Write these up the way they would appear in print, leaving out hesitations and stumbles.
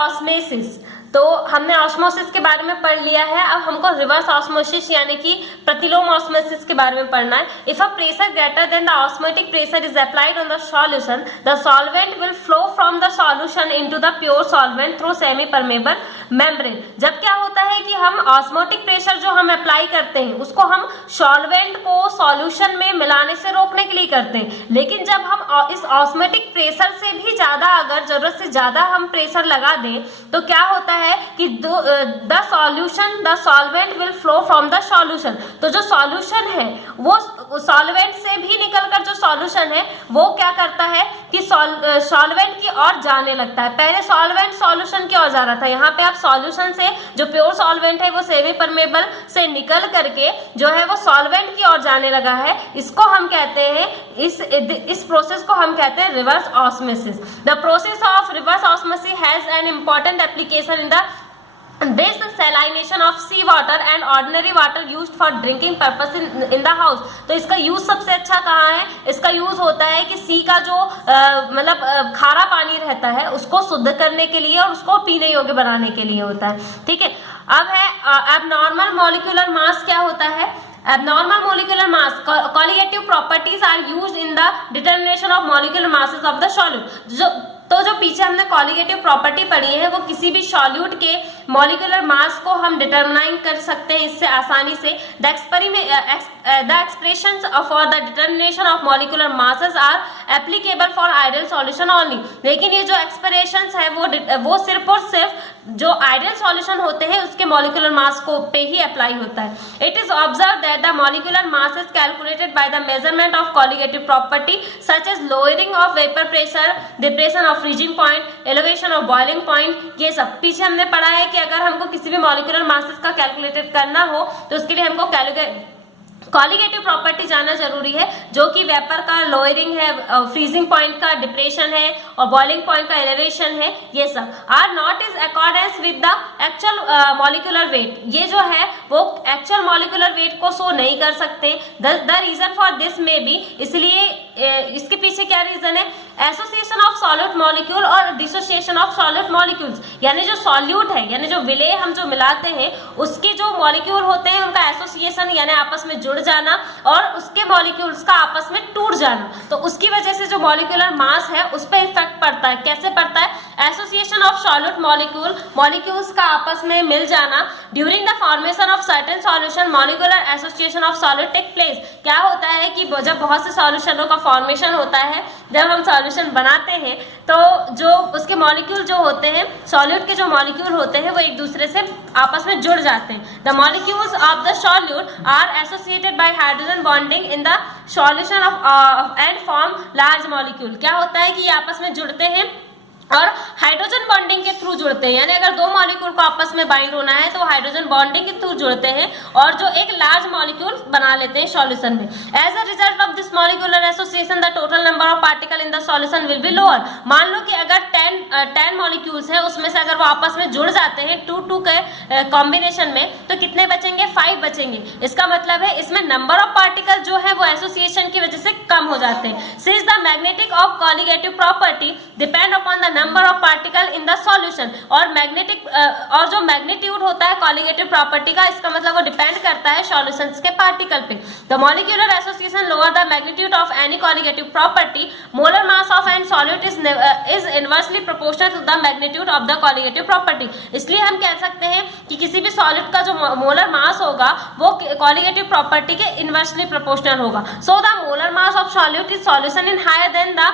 Osmosis, तो हमने osmosis के बारे में पढ़ लिया है। अब हमको रिवर्स ऑस्मोसिस यानी कि प्रतिलोम ऑस्मोसिस के बारे में पढ़ना है। If a pressure greater than the osmotic pressure is applied on the solution, the solvent will flow from the solution into the pure solvent through semi permeable membrane. जब क्या होता है कि हम ऑस्मोटिक प्रेशर जो हम अप्लाई करते हैं उसको हम सॉल्वेंट को सॉल्यूशन में मिलाने से रोकने के लिए करते हैं, लेकिन जब हम इस ऑस्मोटिक प्रेशर से भी ज्यादा, अगर जरूरत से ज्यादा हम प्रेशर लगा दें तो क्या होता है कि the solvent will flow from the solution. तो जो सॉल्यूशन है वो सॉल्वेंट से भी निकलकर जो सॉल्यूशन है वो क्या करता है कि सॉल्वेंट की ओर जाने लगता है। पहले सॉल्वेंट सॉल्यूशन की ओर जा रहा था, यहाँ पे आप सॉल्यूशन से जो प्योर सॉल्वेंट है वो सेमी परमेबल से निकल करके जो है वो सॉल्वेंट की ओर जाने लगा है। इसको हम कहते हैं, इस प्रोसेस को हम कहते हैं reverse osmosis. The process of reverse osmosis has an important application in the desalination of sea water and ordinary water used for drinking purpose in the house। तो इसका यूज सबसे अच्छा कहाँ है? इसका यूज होता है कि सी का जो मतलब खारा पानी रहता है उसको शुद्ध करने के लिए और उसको पीने योग्य बनाने के लिए होता है। ठीक है, अब है एबनॉर्मल मॉलिक्यूलर मास। क्या होता है abnormal molecular mass? Colligative properties are used in the determination of molecular masses of the solute। जो पीछे हमने कॉलिगेटिव प्रॉपर्टी पढ़ी है वो किसी भी सॉल्यूट के मॉलिक्यूलर मास को हम डिटरमाइन कर सकते हैं इससे आसानी से। The expressions for the determination of molecular masses are applicable for ideal solution only. लेकिन ये जो एक्सप्रेशंस है वो सिर्फ और सिर्फ जो आइडियल सॉल्यूशन होते हैं उसके मॉलिक्यूलर मास को पे ही अप्लाई होता है। It is observe that the molecular mass is calculated by the measurement of colligative property such as lowering of vapour pressure, depression of freezing point, elevation of boiling point. ये सब पीछे हमने पढ़ा है कि अगर हमको किसी भी मॉलिक्यूलर मासेस का कैलकुलेटेड करना हो तो उसके लिए हमको कॉलिगेटिव प्रॉपर्टी जानना जरूरी है, जो कि वेपर का लोअरिंग है, फ्रीजिंग पॉइंट का डिप्रेशन है और बॉइलिंग पॉइंट का एलिवेशन है। ये सब are not is accordance with the actual molecular weight. ये जो है वो एक्चुअल मॉलिक्यूलर वेट को शो नहीं कर सकते। The reason for this may be, इसलिए इसके पीछे क्या रीजन है? एसोसिएशन ऑफ सॉल्यूट मॉलिक्यूल और डिसोसिएशन ऑफ सॉल्यूट मॉलिक्यूल्स, यानी जो सॉल्यूट है यानी जो विलेय हम जो मिलाते हैं उसके जो मॉलिक्यूल होते हैं उनका एसोसिएशन यानी आपस में जुड़ जाना और उसके मॉलिक्यूल्स का आपस में टूट जाना, तो उसकी वजह से जो मॉलिक्यूलर मास है उस पर इफेक्ट पड़ता है। कैसे पड़ता है? एसोसिएशन ऑफ सॉल्यूट मॉलिक्यूल्स का आपस में मिल जाना। During the formation of certain solution molecular association of solute take place. क्या होता है कि जब बहुत से सॉल्यूशनों का फॉर्मेशन होता है, जब हम सॉल्यूशन बनाते हैं तो जो उसके मॉलिक्यूल जो होते हैं, सॉल्यूट के जो मॉलिक्यूल होते हैं वो एक दूसरे से आपस में जुड़ जाते हैं। The molecules of the solute are associated by hydrogen bonding in the solution of and form large molecule. क्या होता है कि ये आपस में जुड़ते हैं और हाइड्रोजन बॉन्डिंग के थ्रू जुड़ते हैं, यानी अगर दो मॉलिक्यूल को आपस में बाइंड होना है तो हाइड्रोजन बॉन्डिंग के थ्रू जुड़ते हैं और जो एक लार्ज मॉलिक्यूल बना लेते हैं सॉल्यूशन में। As a result of this molecular association the total number of particle in the solution will be lower. मान लो कि अगर 10 मॉलिक्यूल्स है उसमें से अगर वो आपस में जुड़ जाते हैं 2-2 के कॉम्बिनेशन में तो कितने बचेंगे? 5 बचेंगे। इसका मतलब है इसमें नंबर ऑफ पार्टिकल जो है वो एसोसिएशन की वजह से कम हो जाते हैं। Since the magnetic of colligative property depend upon the number of particle in the solution. और मैग्नेटिक और जो मैग्नीट्यूड होता है कॉलिगेटिव प्रॉपर्टी का, इसका मतलब वो डिपेंड करता है सॉल्यूशंस के पार्टिकल पे। The molecular association lower the magnitude of any colligative property, molar mass of an solute is inversely proportional to the magnitude of the colligative property. इसलिए हम कह सकते हैं कि किसी भी सॉल्यूट का जो मोलर मास होगा वो कॉलिगेटिव प्रॉपर्टी के इनवर्सली प्रोपोर्शनल होगा। So the molar mass of solute is solution in higher than the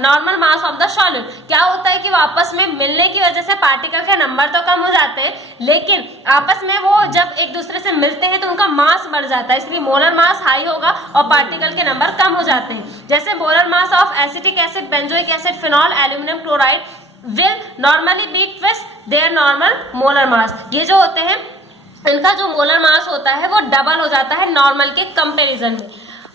normal mass of the solute. क्या होता है कि वो आपस में मिलने की वजह से पार्टिकल के नंबर तो कम हो जाते हैं, लेकिन आपस में वो जब एक दूसरे से मिलते हैं तो उनका मास बढ़ जाता है, इसलिए मोलर मास हाई होगा और पार्टिकल के नंबर कम हो जाते हैं। जैसे molar mass of acetic acid, benzoic acid, phenol, aluminium chloride will normally B twist there normal molar mass. ये जो होते हैं इनका जो मोलर मास होता है वो डबल हो जाता है नॉर्मल के कंपेरिजन में।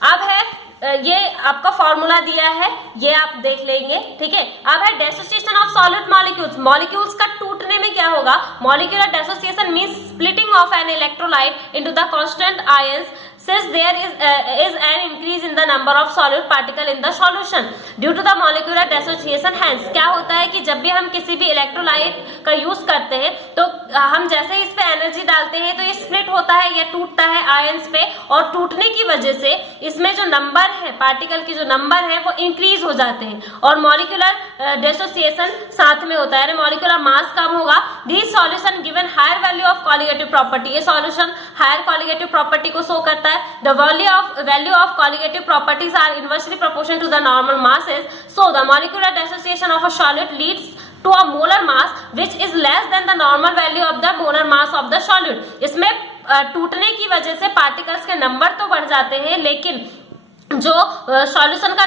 अब है ये आपका फॉर्मूला दिया है, ये आप देख लेंगे, ठीक है। अब है dissociation of solid molecules. Molecules का टूटने में क्या होगा? Molecular dissociation means splitting of an electrolyte into the constant ions since there is an increase in the number of solute particle in the solution due to the molecular dissociation. Hence क्या होता है कि जब भी हम किसी भी electrolyte का यूज करते हैं तो हम जैसे इस पे एनर्जी डालते हैं तो ये स्प्लिट होता है या टूटता है आयंस पे, और टूटने की वजह से इसमें जो नंबर है पार्टिकल की जो नंबर है वो इंक्रीज हो जाते हैं और मॉलिक्यूलर डिसोसिएशन साथ में होता है, यानी मॉलिक्यूलर मास कम होगा. This solution given higher value of colligative property, ये सॉल्यूशन हायर कॉलिगेटिव प्रॉपर्टी को शो करता है. The value of colligative properties are inversely proportional to the normal masses, so the molecular dissociation of a solute leads to a molar mass which is less than the normal value of the molar mass of the solute. इसमें टूटने की वजह से particles के number तो बढ़ जाते हैं लेकिन जो सॉल्यूशन का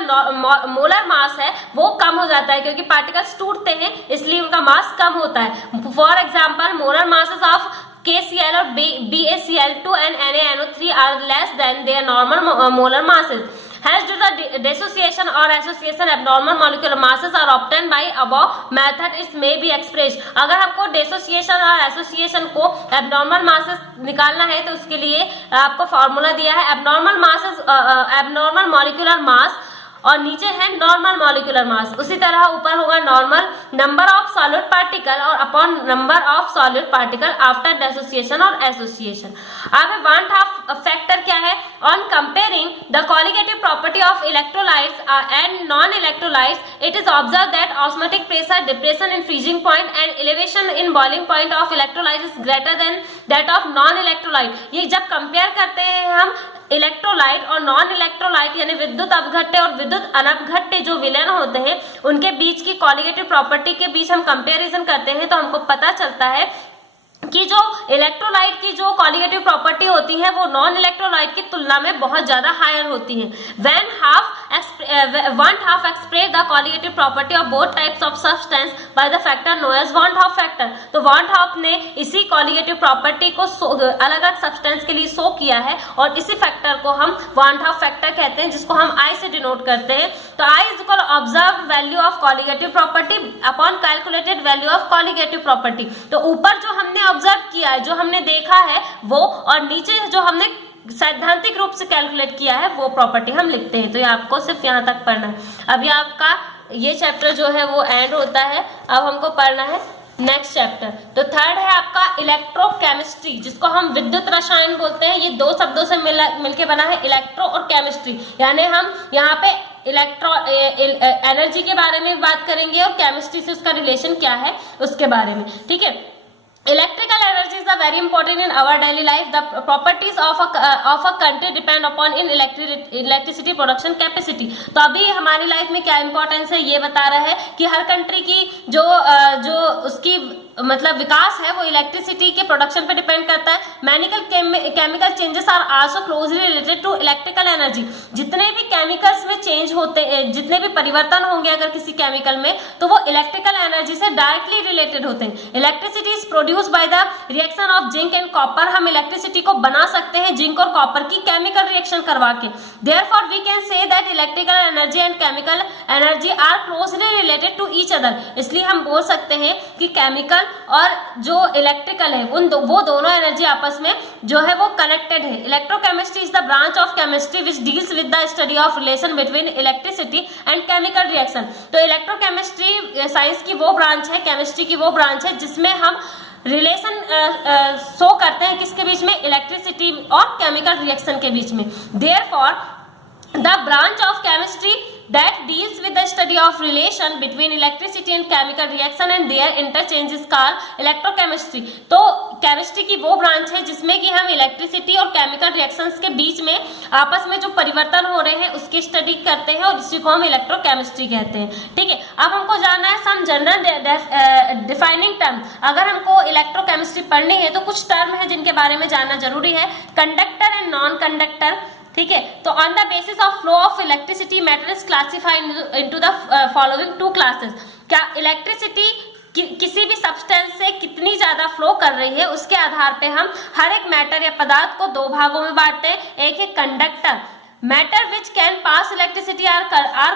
मोलर मास है वो कम हो जाता है, क्योंकि पार्टिकल्स टूटते हैं इसलिए उनका मास कम होता है. For example molar masses of KCl और BaCl2 and NaNO3 are less than their normal molar masses. Hence, due to the dissociation or association, abnormal molecular masses are obtained by above method. It may be expressed. अगर हमको dissociation और association को abnormal masses निकालना है तो उसके लिए आपको फॉर्मूला दिया है abnormal masses, abnormal molecular mass और नीचे है नॉर्मल मॉलिक्यूलर मास. उसी तरह ऊपर होगा normal number of solid particle और upon number of solid particle after dissociation और एसोसिएशन. अब वन हाफ फैक्टर क्या है? On comparing the colligative property of electrolytes and non electrolytes, it is observe that osmotic pressure, depression in freezing point and elevation in boiling point of electrolyte is greater than that of non electrolyte. ये जब compare करते हैं हम electrolyte और non electrolyte यानी विद्युत अपघट्य और विद्युत अनपघट्य जो विलयन होते हैं उनके बीच की कॉलिगेटिव प्रॉपर्टी के बीच हम कंपैरिजन करते हैं तो हमको पता चलता है कि जो इलेक्ट्रोलाइट की जो कॉलिगेटिव प्रॉपर्टी होती है वो नॉन इलेक्ट्रोलाइट की तुलना में बहुत ज्यादा हायर होती है. Van't Hoff express the colligative property of both types of substance by the factor known as van't Hoff factor. तो वन हाफ ने इसी कॉलिगेटिव प्रॉपर्टी को अलग अलग सब्सटेंस के लिए शो किया है और इसी फैक्टर को हम वन हाफ फैक्टर कहते हैं, जिसको हम आई से डिनोट करते हैं. तो i is equal observe value of colligative property upon calculated value of colligative property. तो ऊपर जो हमने ऑब्जर्व किया है, जो हमने देखा है वो, और नीचे जो हमने सैद्धांतिक रूप से कैलकुलेट किया है वो प्रॉपर्टी हम लिखते हैं. तो ये आपको सिर्फ यहाँ तक पढ़ना है. अभी आपका ये चैप्टर जो है वो एंड होता है. अब हमको पढ़ना है नेक्स्ट चैप्टर. तो थर्ड है आपका इलेक्ट्रोकेमिस्ट्री, जिसको हम विद्युत रसायन बोलते हैं. ये दो शब्दों से मिलके बना है, इलेक्ट्रो और केमिस्ट्री. यानी हम यहाँ पे एनर्जी के बारे में बात करेंगे और केमिस्ट्री से उसका रिलेशन क्या है उसके बारे में. ठीक है. Electrical energy is very important in our daily life. The properties of a country depend upon in electricity production capacity. तो अभी हमारी लाइफ में क्या इंपॉर्टेंस है ये बता रहा है कि हर कंट्री की जो उसकी मतलब विकास है वो इलेक्ट्रिसिटी के प्रोडक्शन पे डिपेंड करता है. Chemical changes are also closely related to electrical energy. जितने भी केमिकल्स में चेंज होते हैं, जितने भी परिवर्तन होंगे अगर किसी केमिकल में, तो वो इलेक्ट्रिकल एनर्जी से डायरेक्टली रिलेटेड होते हैं. Electricity is produce by the reaction of zinc and copper. हम इलेक्ट्रिसिटी को बना सकते हैं जिंक और कॉपर की केमिकल रिएक्शन करवा के. Therefore we can say that electrical energy and chemical energy are closely related to each other. इसलिए हम बोल सकते हैं कि केमिकल और जो इलेक्ट्रिकल है वो दोनों एनर्जी आपस में जो है वो कनेक्टेड है. Electrochemistry is the branch of chemistry which deals with the study of relation between electricity and chemical reaction. तो इलेक्ट्रोकेमिस्ट्री साइंस की वो ब्रांच है, केमिस्ट्री की वो ब्रांच है जिसमें हम रिलेशन शो करते हैं किसके बीच में, इलेक्ट्रिसिटी और केमिकल रिएक्शन के बीच में. Therefore the branch of chemistry that deals with the study of relation between electricity and chemical reaction and their interchange is called electrochemistry. तो केमिस्ट्री की वो ब्रांच है जिसमें कि हम इलेक्ट्रिसिटी और केमिकल रिएक्शंस के बीच में आपस में जो परिवर्तन हो रहे हैं उसकी स्टडी करते हैं और इसी को हम इलेक्ट्रोकेमिस्ट्री कहते हैं. ठीक है. अब हमको जानना है सम जनरल डिफाइनिंग टर्म. अगर हमको इलेक्ट्रोकेमिस्ट्री पढ़नी है तो कुछ टर्म है जिनके बारे में जानना जरूरी है. Conductor and non conductor. ठीक है. तो on the basis of flow of electricity matter is classified into the following two classes. क्या इलेक्ट्रिसिटी किसी भी सब्सटेंस से कितनी ज्यादा फ्लो कर रही है उसके आधार पे हम हर एक मैटर या पदार्थ को दो भागों में बांटते हैं. एक है conductor. Matter which can pass electricity are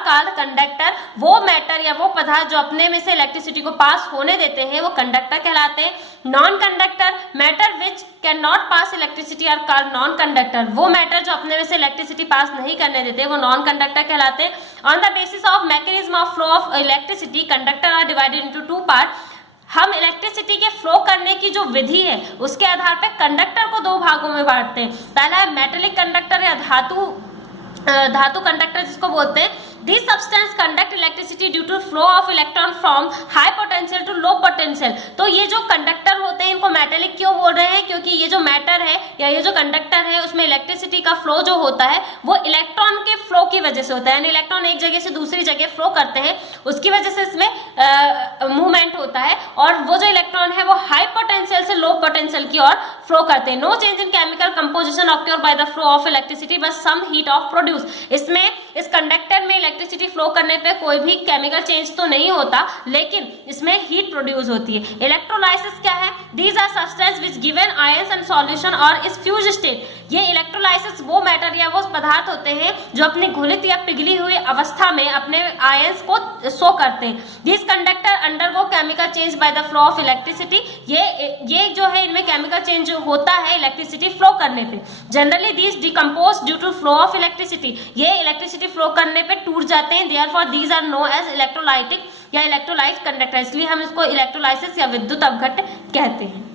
called conductor. वो मैटर या वो पदार्थ जो अपने में से इलेक्ट्रिसिटी को पास होने देते हैं वो कंडक्टर कहलाते हैं. Non conductor, matter which can not pass electricity are called non conductor. वो मैटर जो अपने में से इलेक्ट्रिसिटी पास नहीं करने देते वो नॉन कंडक्टर कहलाते हैं। On the basis of mechanism of flow of electricity conductor are divided into two part. हम इलेक्ट्रिसिटी के फ्लो करने की जो विधि है उसके आधार पर कंडक्टर को दो भागों में बांटते हैं। पहला है मेटेलिक कंडक्टर या धातु कंडक्टर जिसको बोलते हैं। These substance conduct electricity due to flow of electron from high potential to low potential। तो ये जो कंडक्टर होते हैं इनको मेटेलिक क्यों बोल रहे हैं, क्योंकि ये जो मैटर है या ये जो कंडक्टर है उसमें इलेक्ट्रिसिटी का फ्लो जो होता है वो इलेक्ट्रॉन के फ्लो की वजह से होता है, यानी इलेक्ट्रॉन एक जगह से दूसरी जगह फ्लो करते हैं उसकी वजह से इसमें मूवमेंट होता है, और वो जो इलेक्ट्रॉन है वो हाई पोटेंशियल से लो पोटेंशियल की ओर फ्लो करते हैं। No change in chemical composition occur by the flow of electricity but some heat of produce. इसमें इस कंडक्टर में इलेक्ट्रिसिटी फ्लो करने पे कोई भी केमिकल चेंज तो नहीं होता लेकिन इसमें हीट प्रोड्यूस होती है। इलेक्ट्रोलाइसिस क्या है? These are substance which given ions and solution और इस फ्यूज स्टेट। ये इलेक्ट्रोलाइसिस वो मैटर या वो पदार्थ होते हैं जो अपनी घुलित या पिघली हुई अवस्था में अपने आयंस को शो करते हैं। This conductor undergo chemical change bye the flow of electricity. ये जो है इनमें केमिकल चेंज होता है इलेक्ट्रिसिटी फ्लो करने पे। Generally this decompose due to flow of electricity. ये इलेक्ट्रिसिटी फ्लो करने पे टूट जाते हैं। Therefore these are known as electrolytic या इलेक्ट्रोलाइट कंडक्टर। इसलिए हम इसको इलेक्ट्रोलाइसिस या विद्युत अपघट्ट कहते हैं।